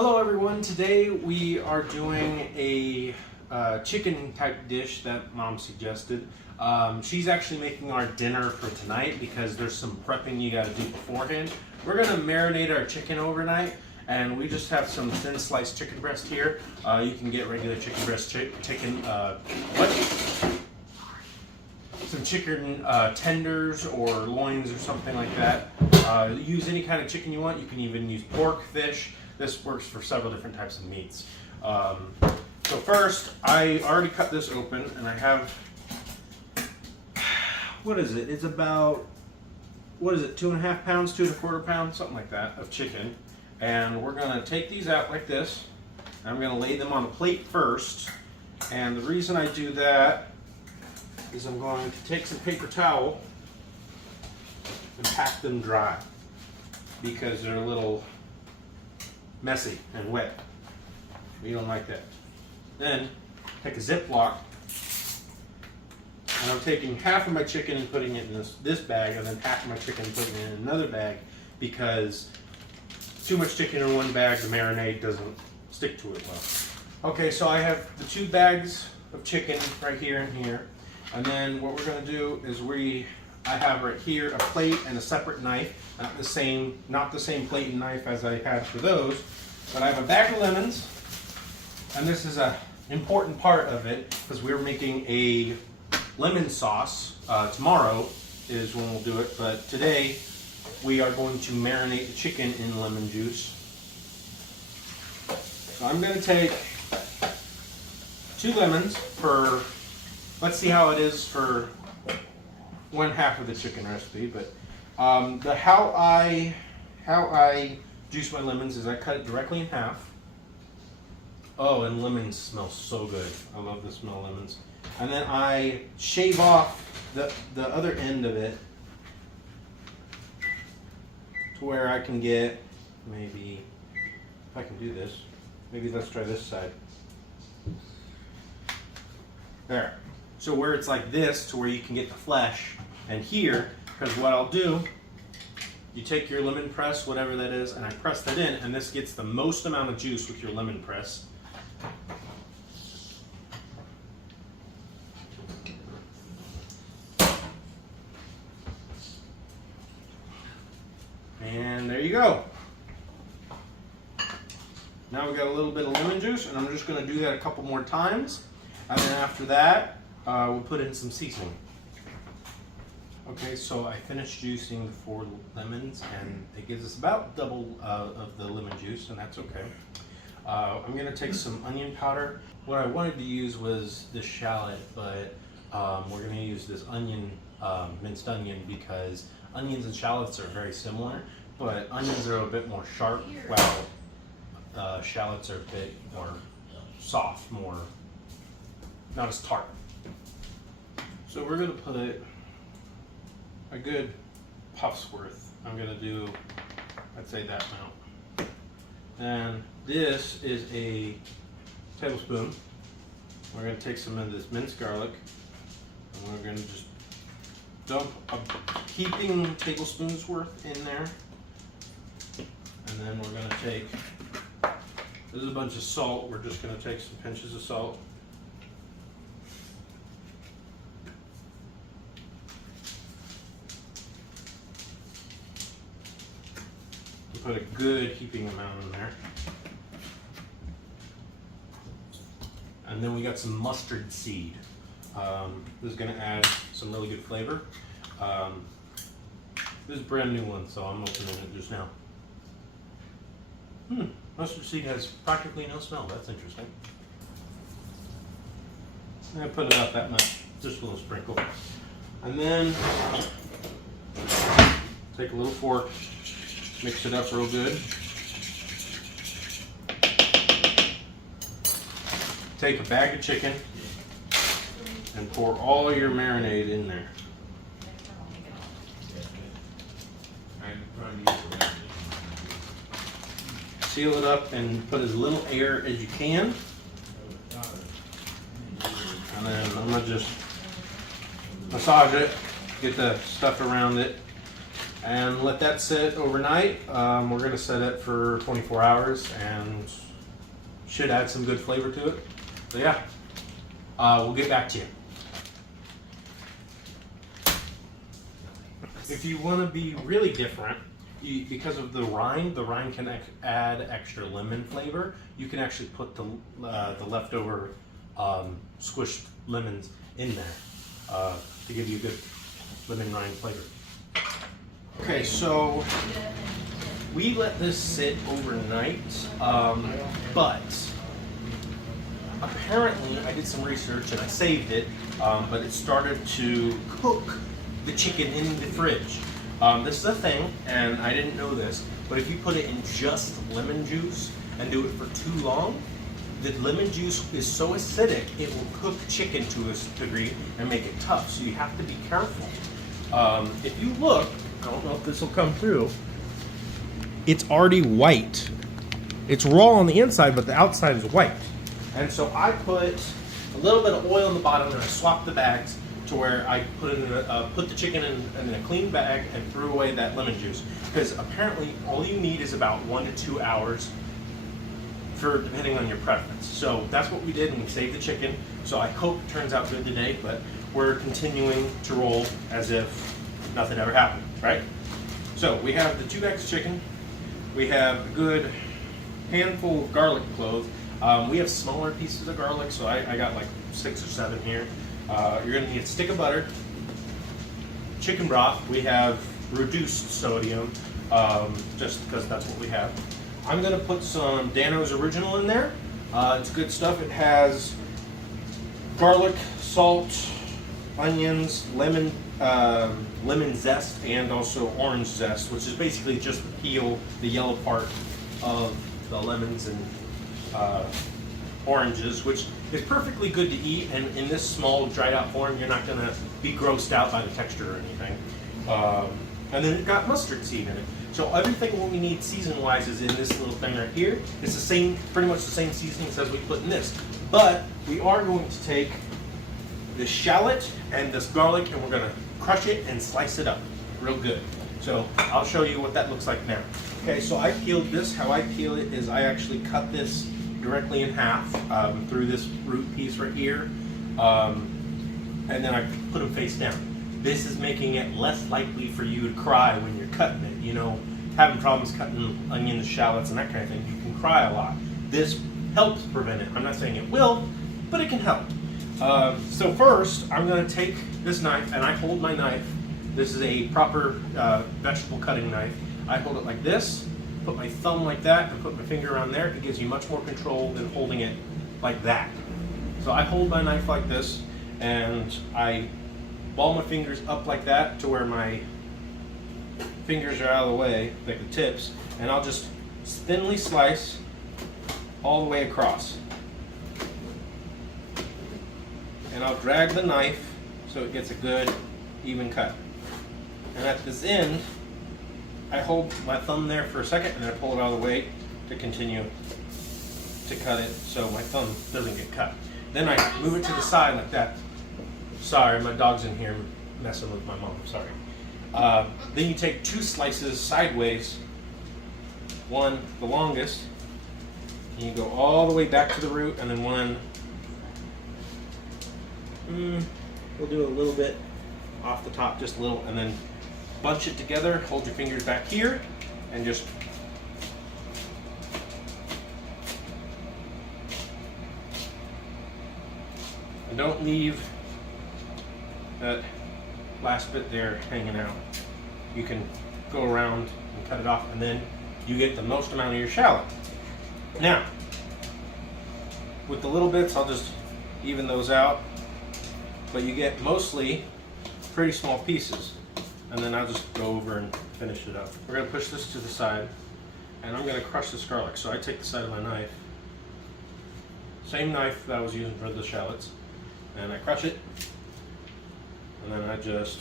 Hello everyone, today we are doing a chicken type dish that Mom suggested. She's actually making our dinner for tonight because there's some prepping you got to do beforehand. We're going to marinate our chicken overnight, and we just have some thin sliced chicken breast here. You can get regular chicken breast some chicken tenders or loins or something like that. Use any kind of chicken you want. You can even use pork, fish. This works for several different types of meats. So first, I already cut this open, and I have, what is it? It's about, 2.5 pounds, 2 1/4 pounds, something like that, of chicken. And we're gonna take these out like this. And I'm gonna lay them on a plate first. And the reason I do that is I'm going to take some paper towel and pack them dry because they're a little messy and wet. We don't like that. Then take a Ziploc, and I'm taking half of my chicken and putting it in this bag, and then half of my chicken and putting it in another bag because too much chicken in one bag, the marinade doesn't stick to it well. Okay, so I have the 2 bags of chicken right here and here, and then what we're going to do is I have right here a plate and a separate knife, not the same plate and knife as I had for those, but I have a bag of lemons, and this is an important part of it because we're making a lemon sauce. Tomorrow is when we'll do it, but today we are going to marinate the chicken in lemon juice. So I'm going to take 2 lemons for, let's see how it is for 1/2 of the chicken recipe, but how I juice my lemons is I cut it directly in half. Oh, and lemons smell so good. I love the smell of lemons. And then I shave off the other end of it to where I can get, maybe, if I can do this, maybe let's try this side. There. So where it's like this, to where you can get the flesh, and here, because what I'll do, you take your lemon press, whatever that is, and I press that in, and this gets the most amount of juice with your lemon press. And there you go. Now we got a little bit of lemon juice, and I'm just going to do that a couple more times, and then after that, we'll put in some seasoning. Okay, so I finished juicing the 4 lemons, and it gives us about double of the lemon juice, and that's okay. I'm going to take some onion powder. What I wanted to use was this shallot, but we're going to use this onion, minced onion, because onions and shallots are very similar, but onions are a bit more sharp, while shallots are a bit more soft, not as tart. So we're going to put a good puff's worth. I'm going to do, I'd say that amount. And this is a tablespoon. We're going to take some of this minced garlic, and we're going to just dump a heaping tablespoon's worth in there. And then we're going to take, this is a bunch of salt. We're just going to take some pinches of salt. Put a good heaping amount in there. And then we got some mustard seed. This is going to add some really good flavor. This is a brand new one, so I'm opening it just now. Mustard seed has practically no smell. That's interesting. I'm going to put about that much, just a little sprinkle. And then take a little fork, mix it up real good. Take a bag of chicken and pour all your marinade in there. Seal it up and put as little air as you can. And then I'm going to just massage it, get the stuff around it. and let that sit overnight. We're going to set it for 24 hours and should add some good flavor to it. So yeah, we'll get back to you. If you want to be really different, because of the rind can add extra lemon flavor. You can actually put the leftover squished lemons in there to give you a good lemon rind flavor. Okay, so we let this sit overnight, but apparently I did some research and I saved it, but it started to cook the chicken in the fridge. This is a thing, and I didn't know this, but if you put it in just lemon juice and do it for too long, the lemon juice is so acidic it will cook chicken to a degree and make it tough, so you have to be careful. If you look, I don't know if this will come through, it's already white. It's raw on the inside, but the outside is white. And so I put a little bit of oil in the bottom and I swapped the bags to where I put the chicken in a clean bag and threw away that lemon juice. Because apparently all you need is about 1 to 2 hours for depending on your preference. So that's what we did, and we saved the chicken. So I hope it turns out good today, but we're continuing to roll as if nothing ever happened, right? So we have the 2 bags of chicken. We have a good handful of garlic cloves. We have smaller pieces of garlic, so I got like 6 or 7 here. You're going to need a stick of butter, chicken broth. We have reduced sodium, just because that's what we have. I'm going to put some Danos Original in there. It's good stuff. It has garlic, salt, onions, lemon zest, and also orange zest, which is basically just the peel, the yellow part of the lemons and oranges, which is perfectly good to eat, and in this small dried out form you're not going to be grossed out by the texture or anything. And then it got mustard seed in it. So everything what we need season wise is in this little thing right here. It's the same, pretty much the same seasonings as we put in this. But we are going to take this shallot and this garlic and we're going to crush it and slice it up real good. So I'll show you what that looks like now. Okay, so I peeled this. How I peel it is I actually cut this directly in half through this root piece right here, and then I put them face down. This is making it less likely for you to cry when you're cutting it. You know, having problems cutting onions, shallots, and that kind of thing, you can cry a lot. This helps prevent it. I'm not saying it will, but it can help. So first, I'm going to take this knife, and I hold my knife. This is a proper vegetable cutting knife. I hold it like this, put my thumb like that, and put my finger around there. It gives you much more control than holding it like that. So I hold my knife like this, and I ball my fingers up like that to where my fingers are out of the way, like the tips, and I'll just thinly slice all the way across. And I'll drag the knife so it gets a good, even cut. And at this end, I hold my thumb there for a second and then I pull it out of the way to continue to cut it so my thumb doesn't get cut. Then I move it to the side like that. Sorry, my dog's in here messing with my mom, sorry. Then you take 2 slices sideways, one the longest, and you go all the way back to the root, and then one, we'll do a little bit off the top, just a little, and then bunch it together, hold your fingers back here, and just and don't leave that last bit there hanging out. You can go around and cut it off, and then you get the most amount of your shallot. Now, with the little bits, I'll just even those out, but you get mostly pretty small pieces. And then I'll just go over and finish it up. We're going to push this to the side, and I'm going to crush this garlic. So I take the side of my knife, same knife that I was using for the shallots, and I crush it, and then I just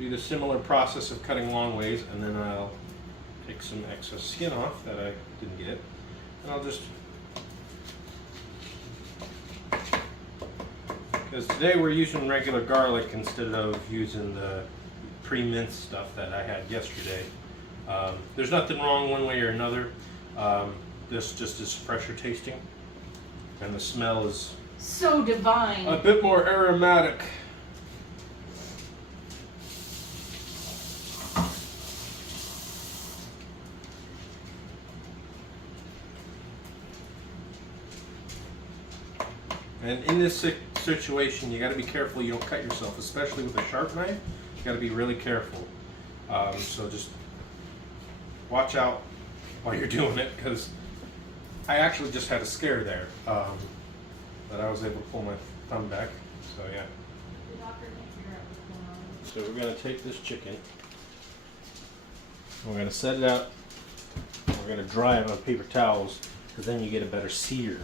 do the similar process of cutting long ways, and then I'll take some excess skin off that I didn't get, and I'll just Because today we're using regular garlic instead of using the pre-minced stuff that I had yesterday. There's nothing wrong one way or another. This just is fresher tasting, and the smell is so divine. a bit more aromatic. And in this situation, you got to be careful you don't cut yourself, especially with a sharp knife. You got to be really careful. So just watch out while you're doing it, because I actually just had a scare there, but I was able to pull my thumb back. So yeah. So we're going to take this chicken. We're going to set it out. We're going to dry it on paper towels, because then you get a better sear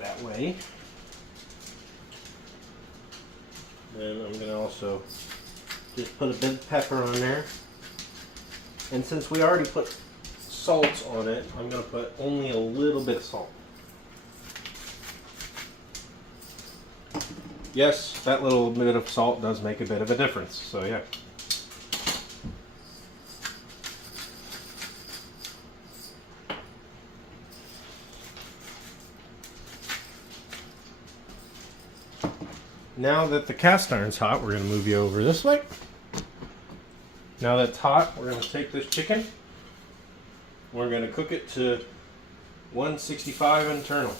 that way. And I'm going to also just put a bit of pepper on there. And since we already put salt on it, I'm going to put only a little bit of salt. Yes, that little bit of salt does make a bit of a difference, so yeah. Now that the cast iron's hot, we're going to move you over this way. Now that it's hot, we're going to take this chicken. We're going to cook it to 165 internal.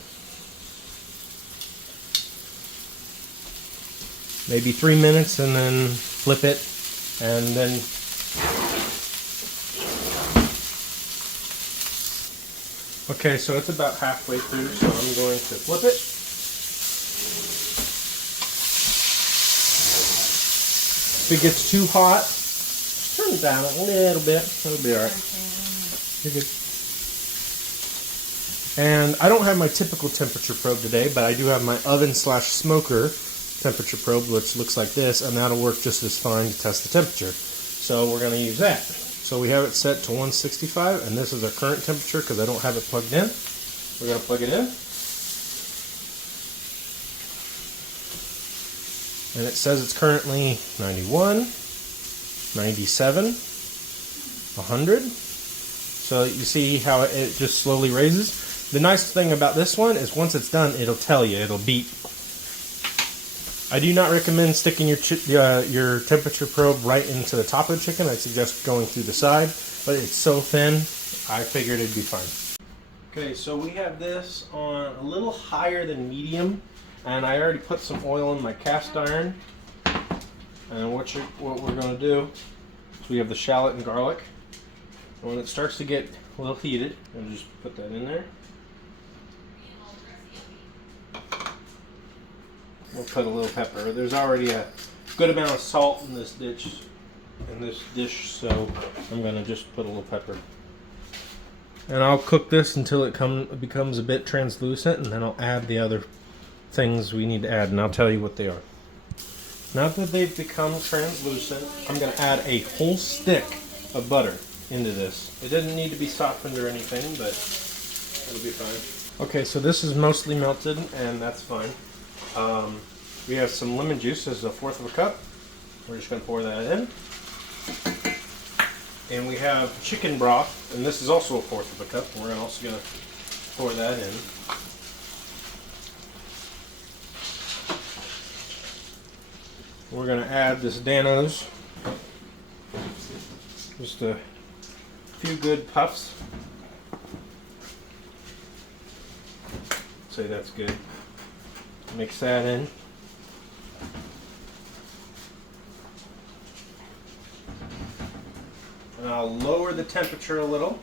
Maybe 3 minutes, and then flip it, and then okay, so it's about halfway through, so I'm going to flip it. If it gets too hot, just turn it down a little bit. It'll be alright. You're good. And I don't have my typical temperature probe today, but I do have my oven/smoker temperature probe, which looks like this, and that'll work just as fine to test the temperature. So we're going to use that. So we have it set to 165, and this is our current temperature because I don't have it plugged in. We're going to plug it in. And it says it's currently 91, 97, 100. So you see how it just slowly raises. The nice thing about this one is once it's done, it'll tell you, it'll beep. I do not recommend sticking your temperature probe right into the top of the chicken. I suggest going through the side, but it's so thin, I figured it'd be fine. Okay, so we have this on a little higher than medium. And I already put some oil in my cast iron. And what we're going to do is we have the shallot and garlic. And when it starts to get a little heated, we'll just put that in there. We'll put a little pepper. There's already a good amount of salt in this dish, so I'm going to just put a little pepper. And I'll cook this until it becomes a bit translucent, and then I'll add the other things we need to add, and I'll tell you what they are. Now that they've become translucent, I'm going to add a whole stick of butter into this. It doesn't need to be softened or anything, but it'll be fine. Okay, so this is mostly melted, and that's fine. We have some lemon juice. This is 1/4 of a cup. We're just going to pour that in. And we have chicken broth, and this is also 1/4 of a cup. And we're also going to pour that in. We're going to add this Danos, just a few good puffs. Say that's good. Mix that in. And I'll lower the temperature a little.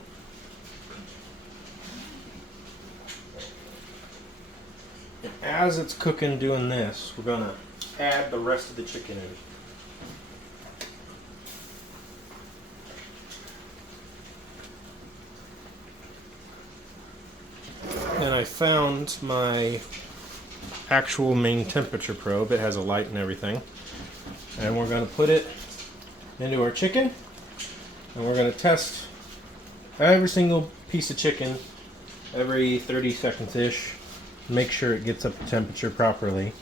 And as it's cooking doing this, we're going to add the rest of the chicken in. And I found my actual main temperature probe. It has a light and everything. And we're going to put it into our chicken. And we're going to test every single piece of chicken every 30 seconds-ish. Make sure it gets up to temperature properly.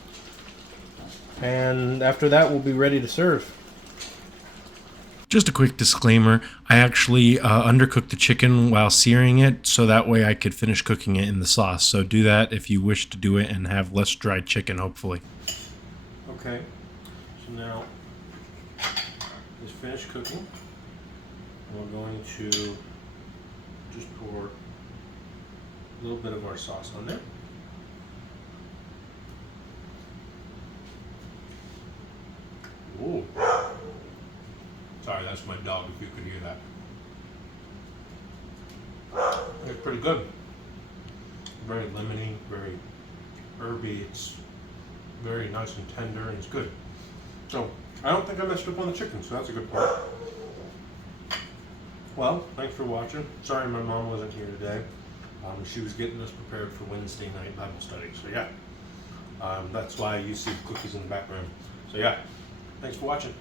And after that, we'll be ready to serve. Just a quick disclaimer, I actually undercooked the chicken while searing it so that way I could finish cooking it in the sauce. So do that if you wish to do it and have less dried chicken, hopefully. Okay, so now it's finished cooking. We're going to just pour a little bit of our sauce on there. Ooh. Sorry, that's my dog if you could hear that. It's pretty good. Very lemony, very herby. It's very nice and tender, and it's good. So, I don't think I messed up on the chicken, so that's a good part. Well, thanks for watching. Sorry my mom wasn't here today. She was getting us prepared for Wednesday night Bible study. So yeah, that's why you see the cookies in the background. So yeah, thanks for watching.